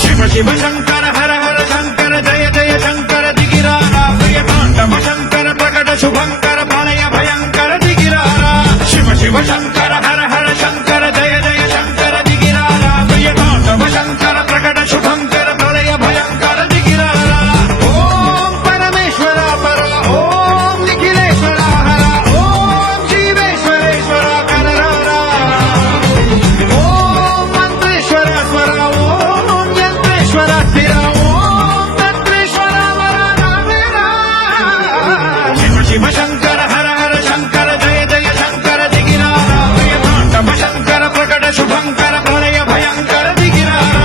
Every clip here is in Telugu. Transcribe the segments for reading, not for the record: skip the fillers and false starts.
శివ శివ శంకర హర హర శంకర జయ జయ శంకర దిగిరారా ప్రియ తాండవ శంకర ప్రకట శుభంకర ప్రళయ భయంకర దిగిరారా శివ శివ శంకర హర హర శంకర జయ జయ శంకర దిగిరారా ప్రియ తాండవ శంకర ప్రకట శుభంకర ప్రళయ భయంకర దిగిరారా ఓం పరమేశ్వర పర ఓం నిఖిలేశ్వర హర ఓం జీవేశ్వరేశ్వర కరరారా ఓం మంత్రేశ్వర స్వర ఓం యంత్రేశ్వర స్థిర ఓం తంత్రేశ్వర వరరామేరా శివ శివ శంకర హర హర శంకర జయ జయ శంకర దిగిరారా ప్రియ తాండవ శంకర ప్రకట శుభంకర ప్రళయ భయంకర దిగిరారా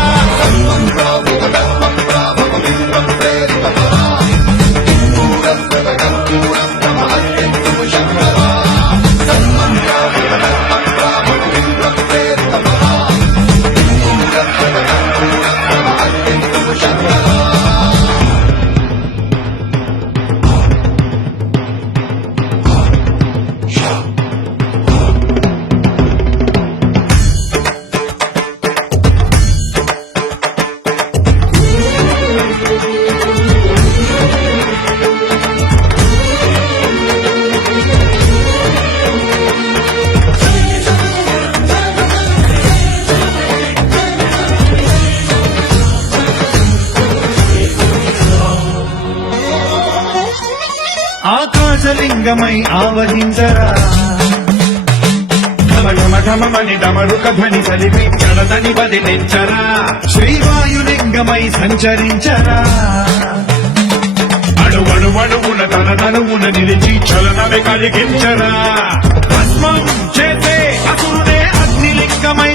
ఆకాశలింగమై ఆవహించరా ఢమ ఢమ ఢమమని డమరుక ధ్వని సలిపి చడదని బదిలించరా శ్రీవాయులింగమై సంచరించరా అణువణువున తన తనువున నిలిచి చలనమే కలిగించరా భస్మం చేసే అసురుడే అగ్నిలింగమై